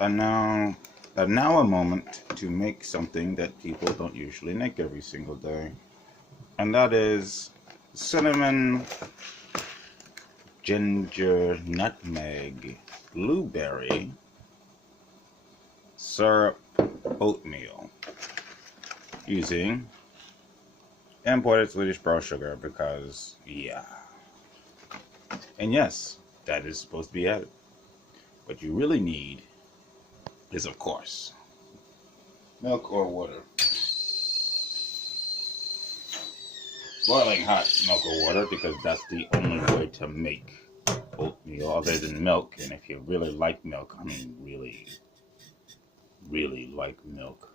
now a moment to make something that people don't usually make every single day. And that is cinnamon, ginger, nutmeg, blueberry, syrup, oatmeal, using imported Swedish brown sugar because, yeah. And yes, that is supposed to be added. What you really need is, of course, milk or water. Boiling hot milk or water, because that's the only way to make oatmeal other than milk. And if you really like milk, I mean really, really like milk,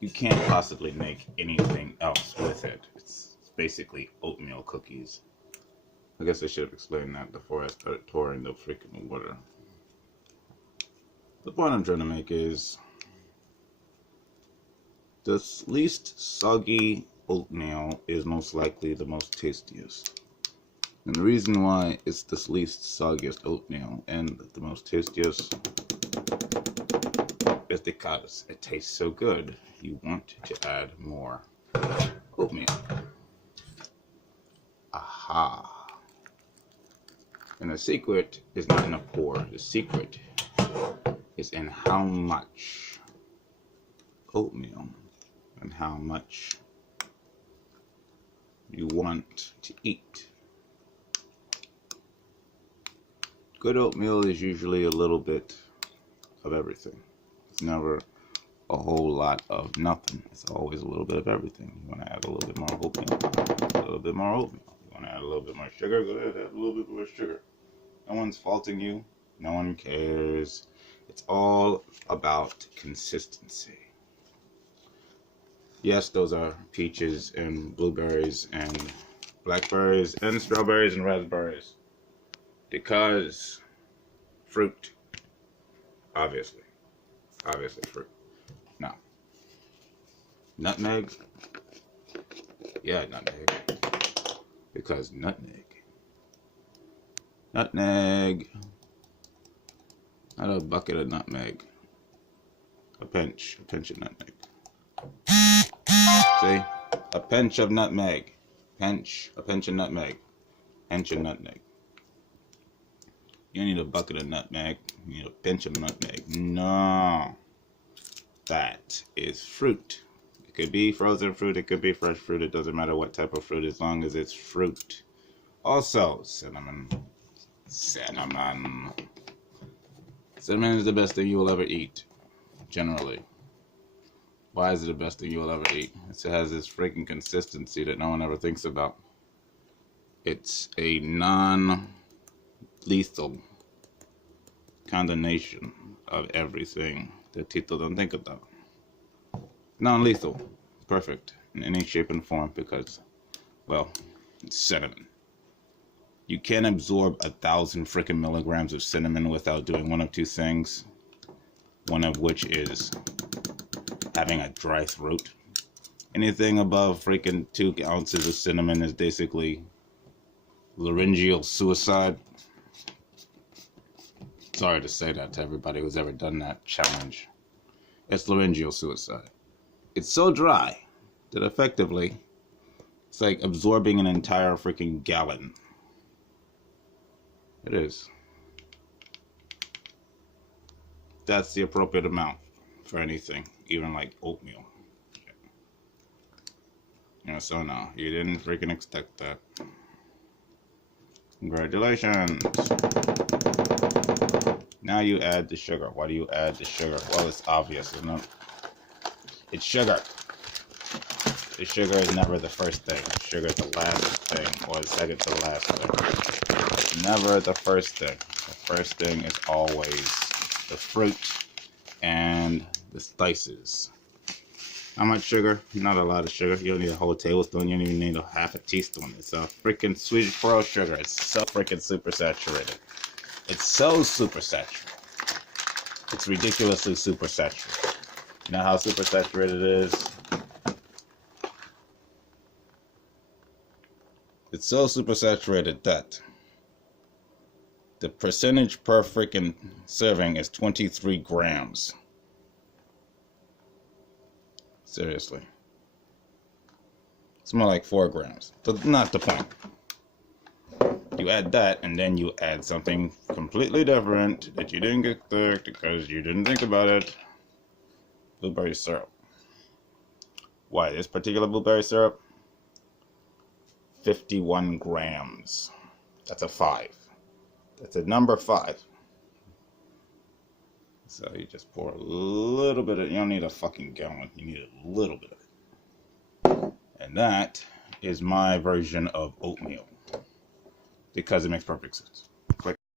you can't possibly make anything else with it. It's basically oatmeal cookies. I guess I should have explained that before I started pouring the freaking water. The point I'm trying to make is the least soggy oatmeal is most likely the most tastiest. And the reason why it's the least soggiest oatmeal and the most tastiest is because it tastes so good, you want to add more oatmeal. Aha. And the secret is not in the pour. The secret is in how much oatmeal and how much you want to eat. Good oatmeal is usually a little bit of everything. It's never a whole lot of nothing. It's always a little bit of everything. You want to add a little bit more oatmeal, a little bit more oatmeal. You want to add a little bit more sugar, go ahead, add a little bit more sugar. No one's faulting you. No one cares. It's all about consistency. Yes, those are peaches and blueberries and blackberries and strawberries and raspberries. Because fruit. Obviously fruit. Now, nutmeg. Yeah, nutmeg. Because nutmeg. Not a bucket of nutmeg. A pinch of nutmeg. See? A pinch of nutmeg. A pinch of nutmeg. Pinch of nutmeg. You don't need a bucket of nutmeg. You need a pinch of nutmeg. No. That is fruit. It could be frozen fruit. It could be fresh fruit. It doesn't matter what type of fruit as long as it's fruit. Also, cinnamon. Cinnamon is the best thing you will ever eat. Generally. Why is it the best thing you will ever eat? It has this freaking consistency that no one ever thinks about. It's a non-lethal combination of everything that people don't think about. Non-lethal. Perfect. In any shape and form because, well, it's cinnamon. You can't absorb 1,000 freaking milligrams of cinnamon without doing one of two things. One of which is having a dry throat. Anything above freaking 2 ounces of cinnamon is basically laryngeal suicide. Sorry to say that to everybody who's ever done that challenge. It's laryngeal suicide. It's so dry that effectively it's like absorbing an entire freaking gallon. It is. That's the appropriate amount for anything, even like oatmeal. So no, you didn't freaking expect that. Congratulations. Now you add the sugar. Why do you add the sugar? Well, it's obvious, isn't it? It's sugar. The sugar is never the first thing. Sugar is the last thing, or the second to the last thing. It's never the first thing. The first thing is always the fruit and the spices. How much sugar? Not a lot of sugar. You don't need a whole tablespoon. You don't even need a half a teaspoon. It's a freaking Swedish pearl sugar. It's so freaking super saturated. It's so super saturated. It's ridiculously super saturated. You know how super saturated it is? It's so super saturated that The percentage per freaking serving is 23 grams. Seriously. It's more like 4 grams. But not the point. You add that, and then you add something completely different that you didn't get there because you didn't think about it. Blueberry syrup. Why this particular blueberry syrup? 51 grams. That's a 5. That's a number 5. So you just pour a little bit of, you don't need a fucking gallon, you need a little bit of it. And that is my version of oatmeal. Because it makes perfect sense.